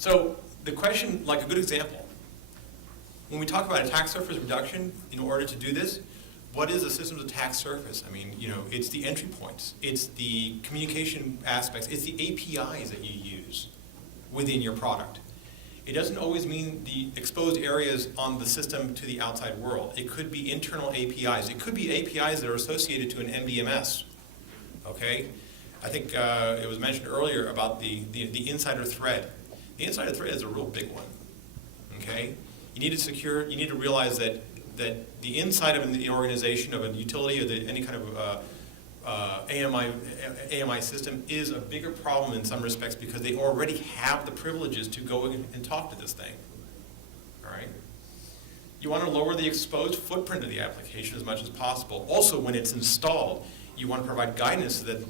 So the question, like a good example, when we talk about attack surface reduction, in order to do this, what is a system's attack surface? I mean, it's the entry points, it's the communication aspects, it's the APIs that you use within your product. It doesn't always mean the exposed areas on the system to the outside world. It could be internal APIs. It could be APIs that are associated to an MDMS, okay? I think it was mentioned earlier about the insider thread. The insider thread is a real big one, okay? You need to realize that the inside of the organization of a utility or any kind of AMI system is a bigger problem in some respects because they already have the privileges to go and talk to this thing. All right? You want to lower the exposed footprint of the application as much as possible. Also, when it's installed, you want to provide guidance so that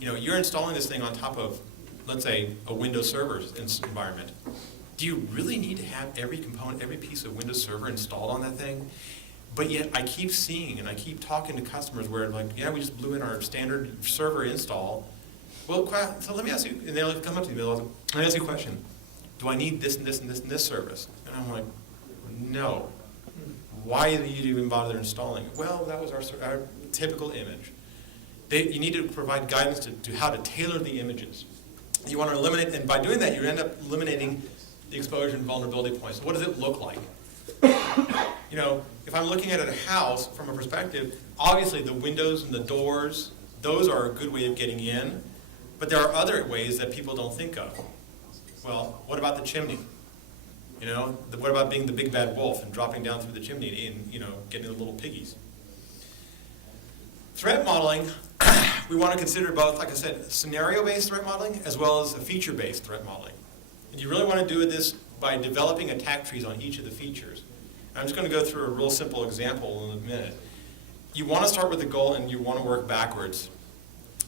you're installing this thing on top of, let's say, a Windows Server environment. Do you really need to have every component, every piece of Windows Server installed on that thing? But yet I keep seeing and I keep talking to customers where like, yeah, we just blew in our standard server install. Well, so let me ask you, and they'll come up to me, let me ask you a question. Do I need this and this and this and this service? And I'm like, no. Why did you even bother installing it? Well, that was our typical image. You need to provide guidance to how to tailor the images. You want to eliminate, and by doing that, you end up eliminating the exposure and vulnerability points. So what does it look like? If I'm looking at a house from a perspective, obviously the windows and the doors, those are a good way of getting in, but there are other ways that people don't think of. Well, what about the chimney? What about being the big bad wolf and dropping down through the chimney and, getting the little piggies? Threat modeling, we want to consider both, like I said, scenario-based threat modeling as well as a feature-based threat modeling. And you really want to do this by developing attack trees on each of the features. I'm just going to go through a real simple example in a minute. You want to start with the goal and you want to work backwards.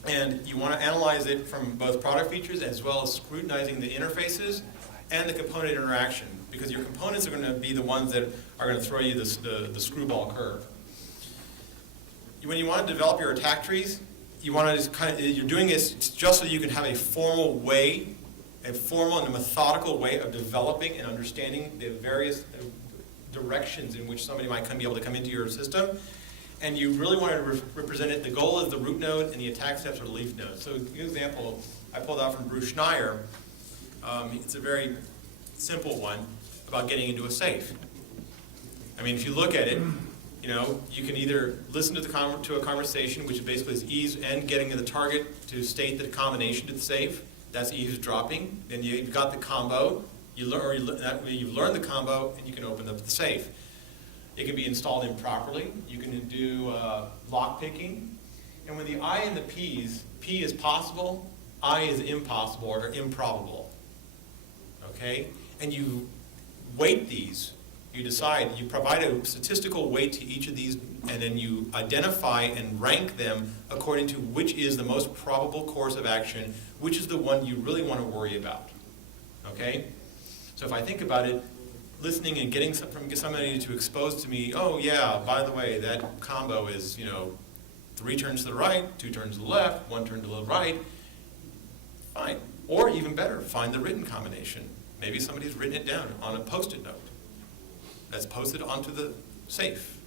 And you want to analyze it from both product features as well as scrutinizing the interfaces and the component interaction, because your components are going to be the ones that are going to throw you the screwball curve. When you want to develop your attack trees, you want to you're doing this just so you can have a formal and a methodical way of developing and understanding the various directions in which somebody might be able to come into your system. And you really want to represent it. The goal is the root node and the attack steps are the leaf nodes. So an example I pulled out from Bruce Schneier. It's a very simple one about getting into a safe. I mean, if you look at it, you can either listen to a conversation, which basically is ease and getting to the target to state the combination to the safe. That's eavesdropping. Then you've got the combo. You've learned the combo, and you can open up the safe. It can be installed improperly. You can do lock picking. And when the I and the P's, P is possible, I is impossible or improbable. Okay? And you weight these. You decide, you provide a statistical weight to each of these, and then you identify and rank them according to which is the most probable course of action, which is the one you really want to worry about. Okay? So if I think about it, listening and getting somebody to expose to me, oh yeah, by the way, that combo is, 3 turns to the right, 2 turns to the left, 1 turn to the right, fine. Or even better, find the written combination. Maybe somebody's written it down on a Post-it note that's posted onto the safe.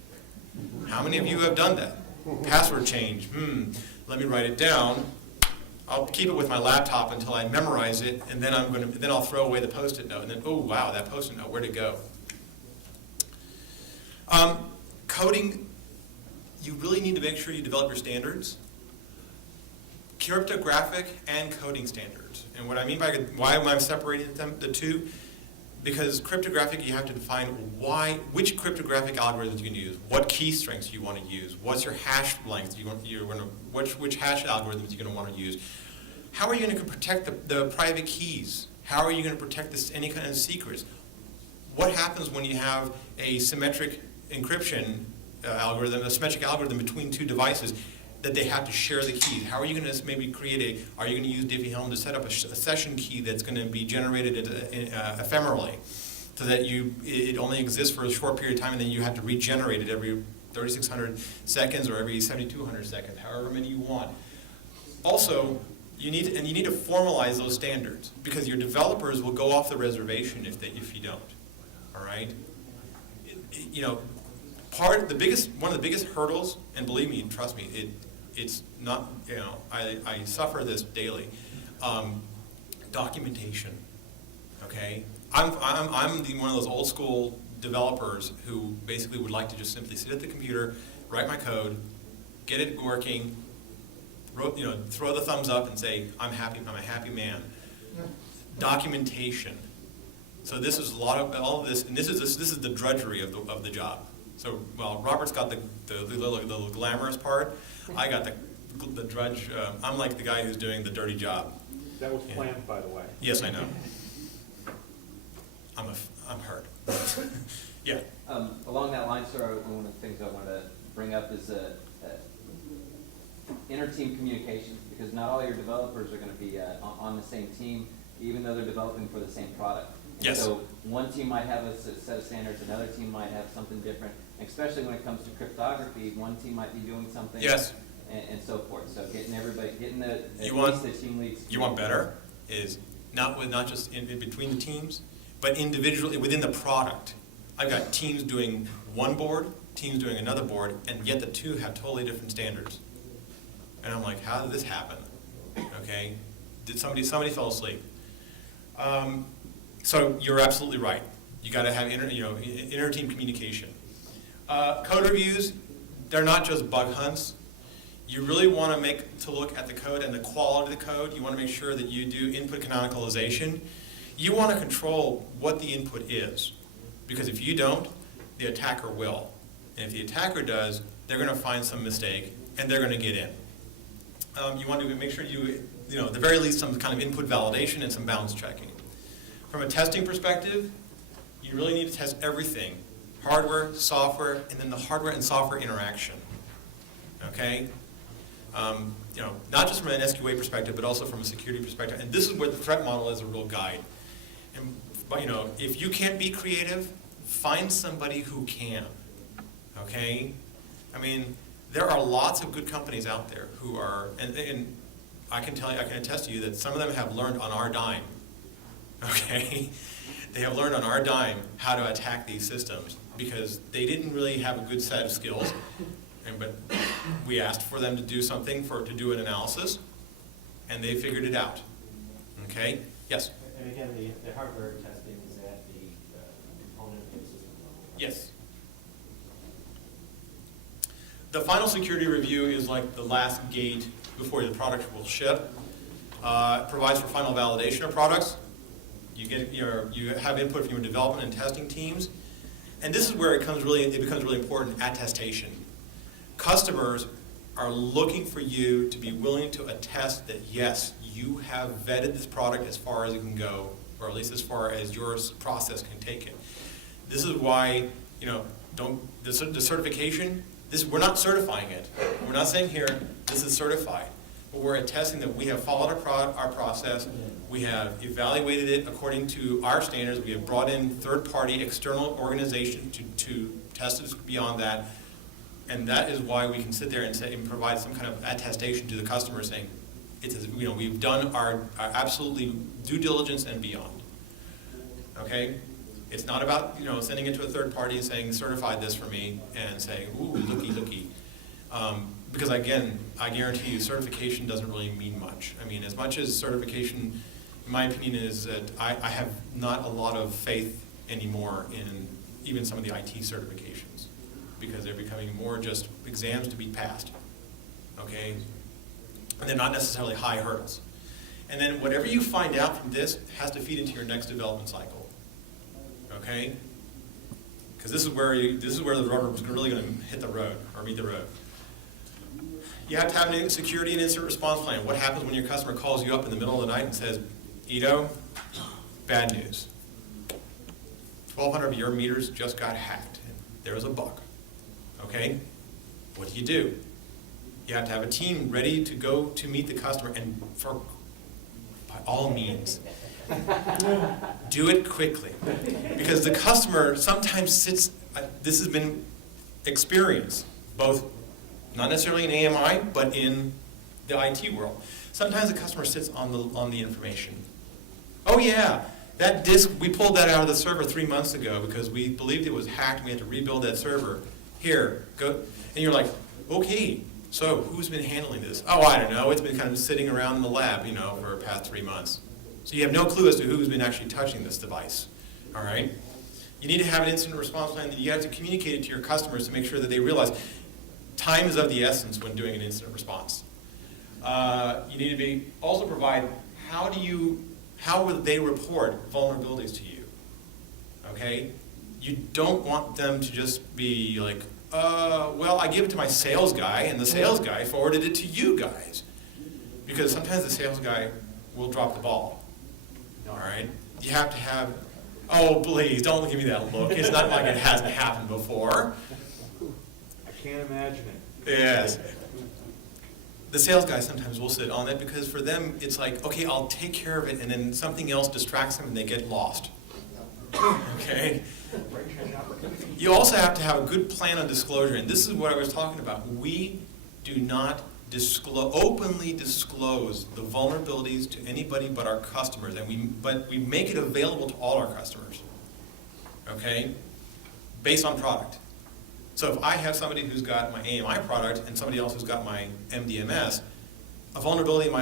How many of you have done that? Password change, let me write it down. I'll keep it with my laptop until I memorize it, and then I'll throw away the Post-it note, and then, oh wow, that Post-it note, where'd it go? Coding, you really need to make sure you develop your standards. Cryptographic and coding standards. And what I mean by why am I separating the two? Because cryptographic, you have to define which cryptographic algorithms you can use, what key strengths you want to use, what's your hash length which hash algorithms you're going to want to use. How are you going to protect the private keys? How are you going to protect any kind of secrets? What happens when you have a symmetric encryption algorithm, a symmetric algorithm between two devices that they have to share the keys? How are you going to maybe are you going to use Diffie-Hellman to set up a session key that's going to be generated ephemerally so that it only exists for a short period of time and then you have to regenerate it every 3,600 seconds or every 7,200 seconds, however many you want. Also, You need to formalize those standards, because your developers will go off the reservation if you don't. All right. You know, one of the biggest hurdles, and believe me, trust me, it's not. You know, I suffer this daily. Documentation. Okay. I'm one of those old school developers who basically would like to just simply sit at the computer, write my code, get it working, throw the thumbs up and say, I'm happy, I'm a happy man. Documentation. So this is all of this, and this is the drudgery of the job. So, well, Robert's got the glamorous part. I got the drudge. I'm like the guy who's doing the dirty job. That was planned, by the way. Yes, I know. I'm hurt. Yeah. Along that line, sir, one of the things I want to bring up is inter-team communication, because not all your developers are going to be on the same team, even though they're developing for the same product. And Yes. So one team might have a set of standards, another team might have something different, especially when it comes to cryptography. One team might be doing something. Yes. And so forth. So getting the team leads. You want better is not just in between the teams, but individually within the product. I've got teams doing one board, teams doing another board, and yet the two have totally different standards. And I'm like, how did this happen? Okay, did somebody fell asleep? So you're absolutely right. You got to have inter-team communication. Code reviews, they're not just bug hunts. You really want to look at the code and the quality of the code. You want to make sure that you do input canonicalization. You want to control what the input is, because if you don't, the attacker will. And if the attacker does, they're going to find some mistake and they're going to get in. You want to make sure at the very least, some kind of input validation and some balance checking. From a testing perspective, you really need to test everything: hardware, software, and then the hardware and software interaction. Okay. Not just from an SQA perspective, but also from a security perspective. And this is where the threat model is a real guide. But if you can't be creative, find somebody who can. Okay? I mean, there are lots of good companies out there who are, and I can attest to you that some of them have learned on our dime. Okay? They have learned on our dime how to attack these systems because they didn't really have a good set of skills. But we asked for them to do something to do an analysis, and they figured it out. Okay? Yes? And again, the hardware testing is at the component and system level. Yes. The final security review is like the last gate before the product will ship. It provides for final validation of products. You have input from your development and testing teams, and this is where it becomes really important: attestation. Customers are looking for you to be willing to attest that yes, you have vetted this product as far as it can go, or at least as far as your process can take it. This is why the certification. We're not certifying it. We're not saying here this is certified, but we're attesting that we have followed our process. We have evaluated it according to our standards. We have brought in third-party external organization to test it beyond that. And that is why we can sit there and provide some kind of attestation to the customer saying, we've done our absolutely due diligence and beyond. Okay? It's not about sending it to a third party and saying, certify this for me, and saying, ooh, looky. Because again, I guarantee you certification doesn't really mean much. I mean, as much as certification, in my opinion, is that I have not a lot of faith anymore in even some of the IT certifications, because they're becoming more just exams to be passed, okay? And they're not necessarily high hurdles. And then whatever you find out from this has to feed into your next development cycle, okay? Because this is where the rubber is really going to hit the road or meet the road. You have to have an security and incident response plan. What happens when your customer calls you up in the middle of the night and says, Ito, bad news. 1,200 of your meters just got hacked. There was a bug. Okay? What do? You have to have a team ready to go to meet the customer, and by all means, do it quickly. Because the customer sometimes sits, this has been experienced, both not necessarily in AMI, but in the IT world. Sometimes the customer sits on the information. Oh yeah, that disk, we pulled that out of the server 3 months ago because we believed it was hacked and we had to rebuild that server. Here, go. And you're like, okay, so who's been handling this? Oh, I don't know. It's been kind of sitting around in the lab, for the past 3 months. So you have no clue as to who's been actually touching this device. All right? You need to have an incident response plan that you have to communicate it to your customers to make sure that they realize time is of the essence when doing an incident response. You need to also provide how will they report vulnerabilities to you? Okay? You don't want them to just be like, well, I give it to my sales guy, and the sales guy forwarded it to you guys. Because sometimes the sales guy will drop the ball. All right? You have to have, oh, please, don't give me that look. It's not like it hasn't happened before. I can't imagine it. Yes. The sales guy sometimes will sit on it because for them, it's like, okay, I'll take care of it, and then something else distracts them and they get lost. Okay? You also have to have a good plan on disclosure, and this is what I was talking about. We do not openly disclose the vulnerabilities to anybody but our customers, but we make it available to all our customers, okay, based on product. So if I have somebody who's got my AMI product and somebody else who's got my MDMS, a vulnerability in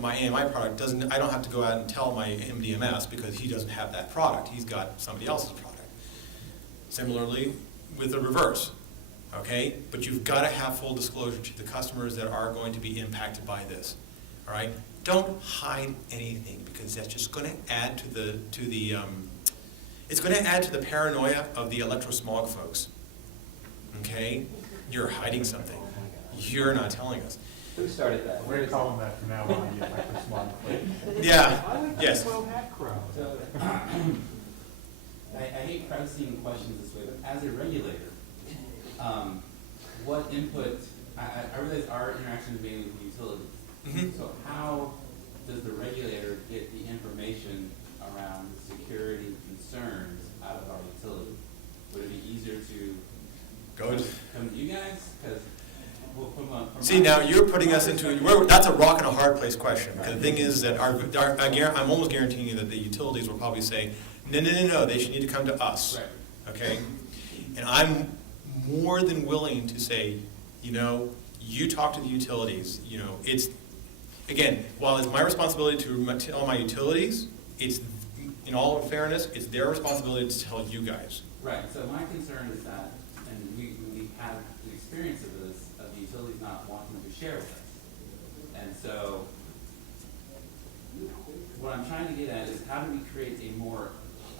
my AMI product I don't have to go out and tell my MDMS because he doesn't have that product. He's got somebody else's product. Similarly with the reverse, okay? But you've got to have full disclosure to the customers that are going to be impacted by this, all right? Don't hide anything because that's just going to add it's going to add to the paranoia of the electrosmog folks, okay? You're hiding something. You're not telling us. Who started that? We're calling that from now on, the electrosmog plate. Yeah, I like yes. the slow hat crowd. So, I hate prefacing questions this way, but as a regulator, what input, I realize our interaction is mainly with utilities. Mhm. So how does the regulator get the information around the security concerns out of our utility? Would it be easier to Go to, come to you guys? Because see, now you're putting us into, that's a rock and a hard place question. Because the thing is that I'm almost guaranteeing you that the utilities will probably say, no, they should need to come to us. Right. Okay? And I'm more than willing to say, you talk to the utilities. It's, again, while it's my responsibility to tell my utilities, it's, in all fairness, it's their responsibility to tell you guys. Right, so my concern is that, and we have the experience of this, of the utilities not wanting to share with us. And so, what I'm trying to get at is how do we create a more,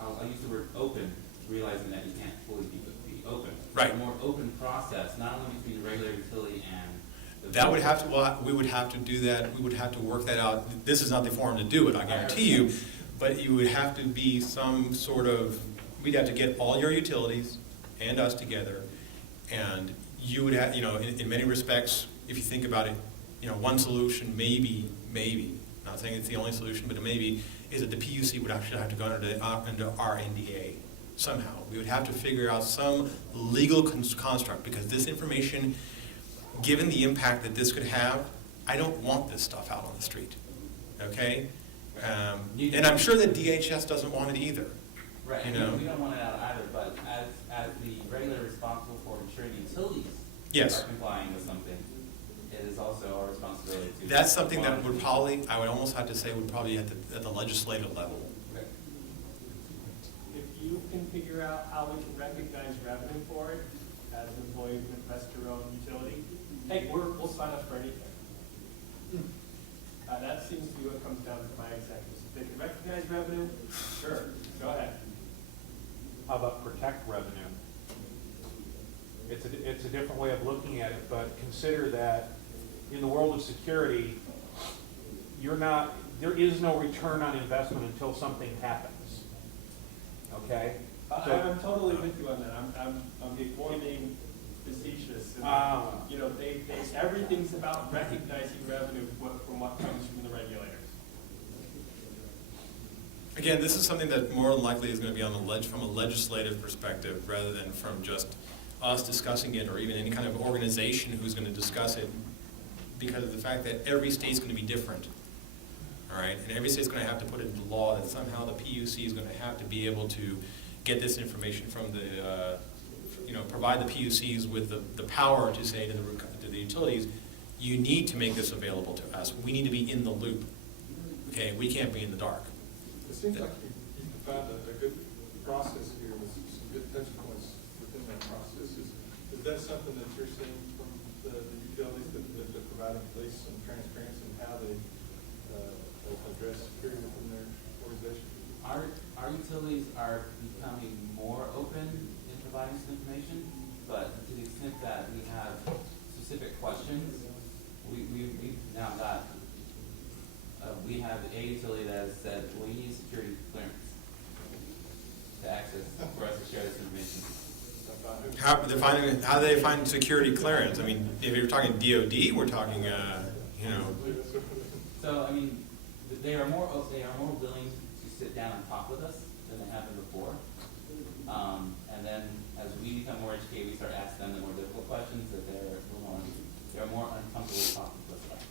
I'll use the word open, realizing that you can't fully be open. Right. A more open process, not only between the regular utility and the. That would have to, well, we would have to do that, we would have to work that out. This is not the forum to do it, I guarantee you. But you would have to be some sort of, we'd have to get all your utilities and us together. And you would have, in many respects, if you think about it, one solution maybe, not saying it's the only solution, but maybe, is that the PUC would actually have to go under our NDA somehow. We would have to figure out some legal construct because this information, given the impact that this could have, I don't want this stuff out on the street, okay? And I'm sure that DHS doesn't want it either. Right, we don't want it out either, but as the regulator responsible for ensuring utilities Yes. are complying with something, it is also our responsibility to. That's something that would monitor. probably, I would almost have to say, would probably at the legislative level. Okay. If you can figure out how we can recognize revenue for it, as an employee of an investor-owned utility, hey, we'll sign up for anything. That seems to be what comes down to my executives. If they can recognize revenue, sure, go ahead. How about protect revenue? It's a different way of looking at it, but consider that in the world of security, there is no return on investment until something happens. Okay? I'm totally with you on that. I'm being facetious. And, everything's about recognizing revenue from what comes from the regulators. Again, this is something that more than likely is going to be on from a legislative perspective rather than from just us discussing it or even any kind of organization who's going to discuss it. because of the fact that every state's going to be different. All right, and every state's going to have to put it into law that somehow the PUC is going to have to be able to get this information from the, provide the PUCs with the power to say to the utilities, you need to make this available to us. We need to be in the loop. Okay, we can't be in the dark. It seems like you can find a good process here with some good touch points within that process. Is that something that you're seeing from the utilities, that they're providing police some transparency in how they address security within their organization? Our utilities are becoming more open in providing some information, but to the extent that we have specific questions, we've now got, we have a utility that has said, well, you need security clearance to access, for us to share this information. How do they find security clearance? I mean, if you're talking DOD, we're talking, So, I mean, they are more willing to sit down and talk with us than they have been before. And then as we become more educated, we start asking them the more difficult questions that they're more uncomfortable talking to us about.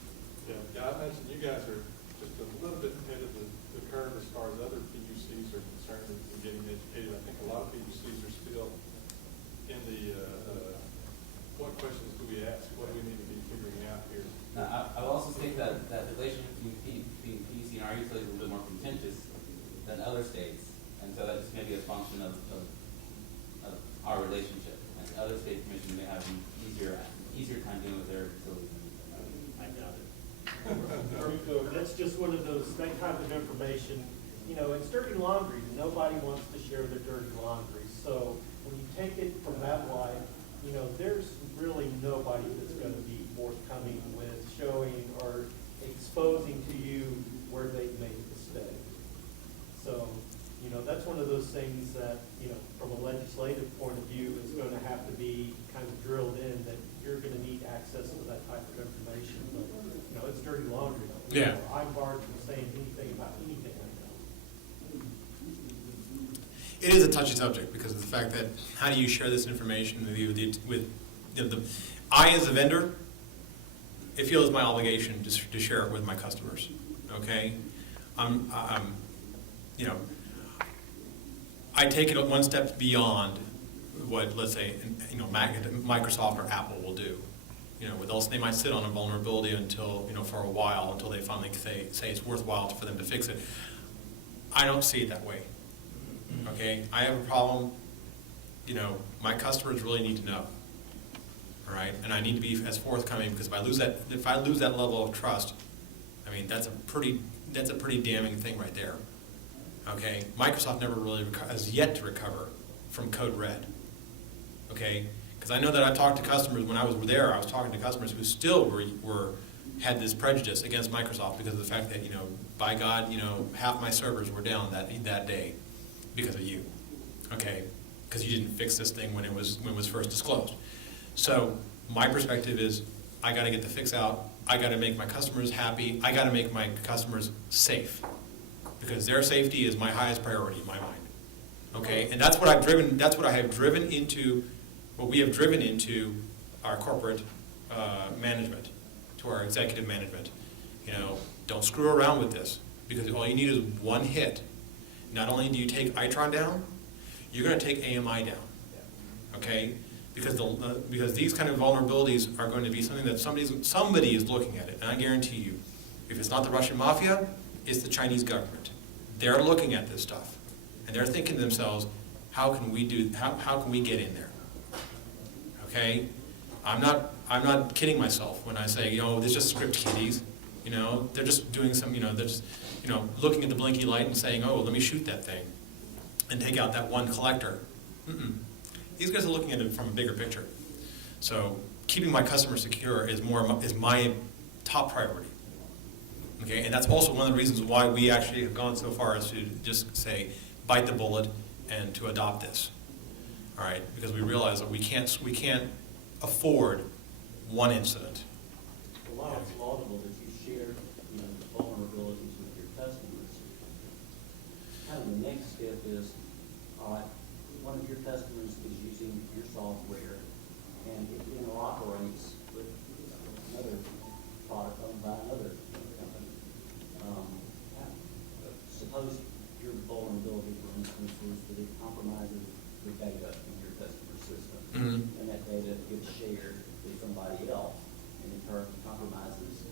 Yeah, I imagine you guys are just a little bit ahead of the curve as far as other PUCs are concerned in getting educated. I think a lot of PUCs are still in the, what questions do we ask? What do we need to be figuring out here? Now, I will also think that relationship between PUC and our utility is a little bit more contentious than other states, and so that just may be a function of our relationship. And other state commissions may have an easier time dealing with their utilities. I doubt it. That's just one of those, that kind of information, it's dirty laundry. Nobody wants to share their dirty laundry. So when you take it from that line, there's really nobody that's going to be forthcoming with showing or exposing to you where they've made a mistake. So, that's one of those things that, from a legislative point of view, is going to have to be kind of drilled in that you're going to need access to that type of information. But, it's dirty laundry. Yeah. I'm barred from saying anything about anything I know. it is a touchy subject because of the fact that how do you share this information I as a vendor, it feels my obligation to share it with my customers. Okay, I take it one step beyond what, let's say, Microsoft or Apple will do. They might sit on a vulnerability until, for a while, until they finally say it's worthwhile for them to fix it. I don't see it that way. Okay, I have a problem. My customers really need to know. All right, and I need to be as forthcoming, because if I lose that level of trust, I mean that's a pretty damning thing right there. Okay, Microsoft never really has yet to recover from code red. Okay, because I know that I talked to customers when I was there. I was talking to customers who still had this prejudice against Microsoft because of the fact that by God, half my servers were down that day because of you. Okay, because you didn't fix this thing when it was first disclosed. So my perspective is, I got to get the fix out. I got to make my customers happy. I got to make my customers safe, because their safety is my highest priority in my mind. Okay, and that's what I've driven. That's what I have driven into. What we have driven into our corporate management, to our executive management. Don't screw around with this, because all you need is one hit. Not only do you take Itron down, you're going to take AMI down. Okay. Because these kind of vulnerabilities are going to be something that somebody is looking at it, and I guarantee you, if it's not the Russian mafia, it's the Chinese government. They're looking at this stuff, and they're thinking to themselves, how can we get in there? Okay, I'm not kidding myself when I say, there's just script kiddies. They're just doing some, they're just, looking at the blinky light and saying, oh, let me shoot that thing, and take out that one collector. These guys are looking at it from a bigger picture. So keeping my customers secure is my top priority. Okay, and that's also one of the reasons why we actually have gone so far as to just say, bite the bullet and to adopt this. All right, because we realize that we can't afford one incident. While it's laudable that you share, the vulnerabilities with your customers, kind of the next step is, all right, one of your customers is using your software and it interoperates with another product owned by another company. Suppose your vulnerability, for instance, is that it compromises the data in your customer system. Mhm. And that data gets shared with somebody else, and in turn compromises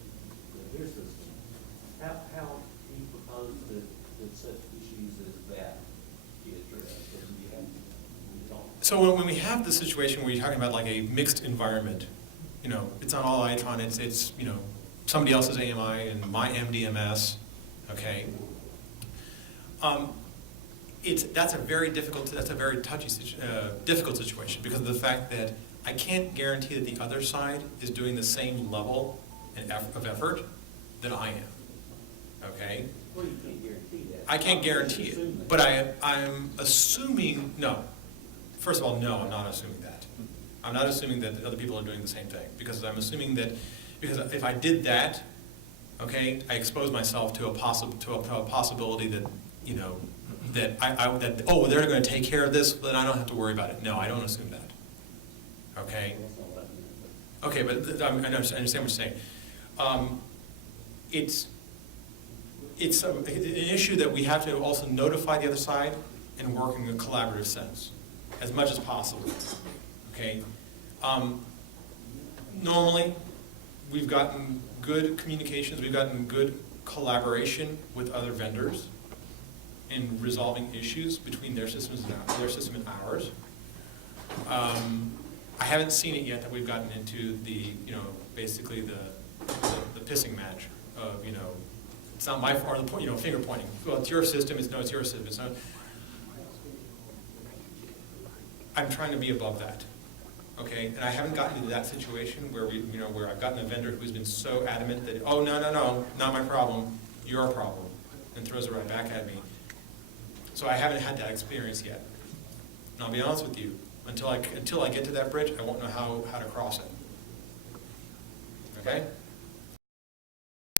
their system. How do you propose that such issues as that get addressed? Or do you have, So when we have the situation where you're talking about like a mixed environment, you know, it's on all Itron, it's you know, somebody else's AMI and my MDMS, okay? That's a very difficult situation because of the fact that I can't guarantee that the other side is doing the same level of effort that I am, okay? well, you can't guarantee that. I can't guarantee it, but I'm assuming, no. First of all, no, I'm not assuming that. I'm not assuming that other people are doing the same thing, because I'm assuming that, because if I did that, okay, I expose myself to a possibility that, you know, that oh, they're gonna take care of this, then I don't have to worry about it. No, I don't assume that, okay? That's not what I meant, but- Okay, but I understand what you're saying. It's an issue that we have to also notify the other side and work in a collaborative sense, as much as possible, okay? Normally, we've gotten good communications, we've gotten good collaboration with other vendors in resolving issues between their system and ours. I haven't seen it yet that we've gotten into the, you know, basically the pissing match of, you know, it's not my fault, you know, finger pointing. Well, it's your system, it's your system. It's not. I'm trying to be above that, okay? And I haven't gotten into that situation where where I've gotten a vendor who's been so adamant that, oh, no, not my problem, your problem, and throws it right back at me. So I haven't had that experience yet. And I'll be honest with you, until I get to that bridge, I won't know how to cross it. Okay?